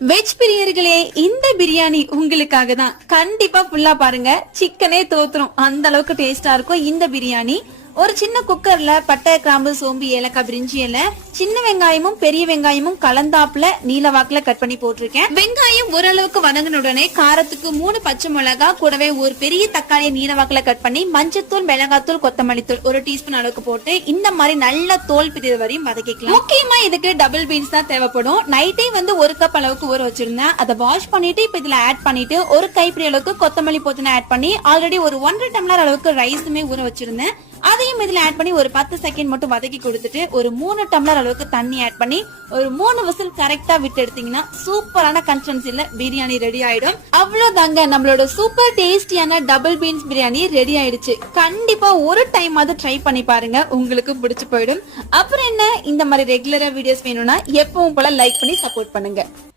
Veg பிரியர்களே, இந்த பிரியாணி உங்களுக்காக தான். கண்டிப்பா ஃபுல்லா பாருங்க. சிக்கனே தோத்துரும், அந்த அளவுக்கு டேஸ்டா இருக்கும் இந்த பிரியாணி. ஒரு சின்ன குக்கர்ல பட்டை, கிராம்பு, சோம்பு, ஏலக்காய், பிரிஞ்சி இலை, சின்ன வெங்காயமும் பெரிய வெங்காயமும் கலந்தாப்புல நீலவாக்குல கட் பண்ணி போட்டிருக்கேன். வெங்காயம் ஓரளவுக்கு வதங்கின உடனே காரத்துக்கு 3 பச்சை மிளகா, கூடவே ஒரு பெரிய தக்காளியை நீலவாக்குல கட் பண்ணி மஞ்சத்தூள், மிளகாத்தூள், கொத்தமல்லி தூள் 1 டீஸ்பூன் அளவுக்கு போட்டு இந்த மாதிரி நல்ல தோல் பிரிவு வரையும் வதக்கிக்கலாம். முக்கியமா இதுக்கு டபுள் பீன்ஸ் தான் தேவைப்படும். நைட்டே 1 கப் அளவுக்கு ஊற வச்சிருந்தேன். அதை வாஷ் பண்ணிட்டு இப்ப இதுல ஆட் பண்ணிட்டு ஒரு கைப்பிடி அளவுக்கு கொத்தமல்லி புதினா ஆட் பண்ணி ஆல்ரெடி ஒரு 1.5 டம்ளர் அளவுக்கு ரைஸுமே ஊற வச்சிருந்தேன். அதையும் இதுல ஆட் பண்ணி ஒரு 10 செகண்ட் மட்டும் வதக்கி கொடுத்துட்டு ஒரு 3 டம்ளர் அளவுக்கு தண்ணி ஆட் பண்ணி ஒரு 3 விசில் கரெக்டா விட்டு எடுத்தீங்கன்னா சூப்பரான கன்சிஸ்டன்சில பிரியாணி ரெடி ஆயிடும். அவ்வளவுதாங்க, நம்மளோட சூப்பர் டேஸ்டியான டபுள் பீன்ஸ் பிரியாணி ரெடி ஆயிடுச்சு. கண்டிப்பா ஒரு டைம் அது ட்ரை பண்ணி பாருங்க, உங்களுக்கு பிடிச்சு போயிடும். அப்புறம் என்ன, இந்த மாதிரி ரெகுலரா வீடியோஸ் வேணும்னா எப்பவும் போல லைக் பண்ணி சப்போர்ட் பண்ணுங்க.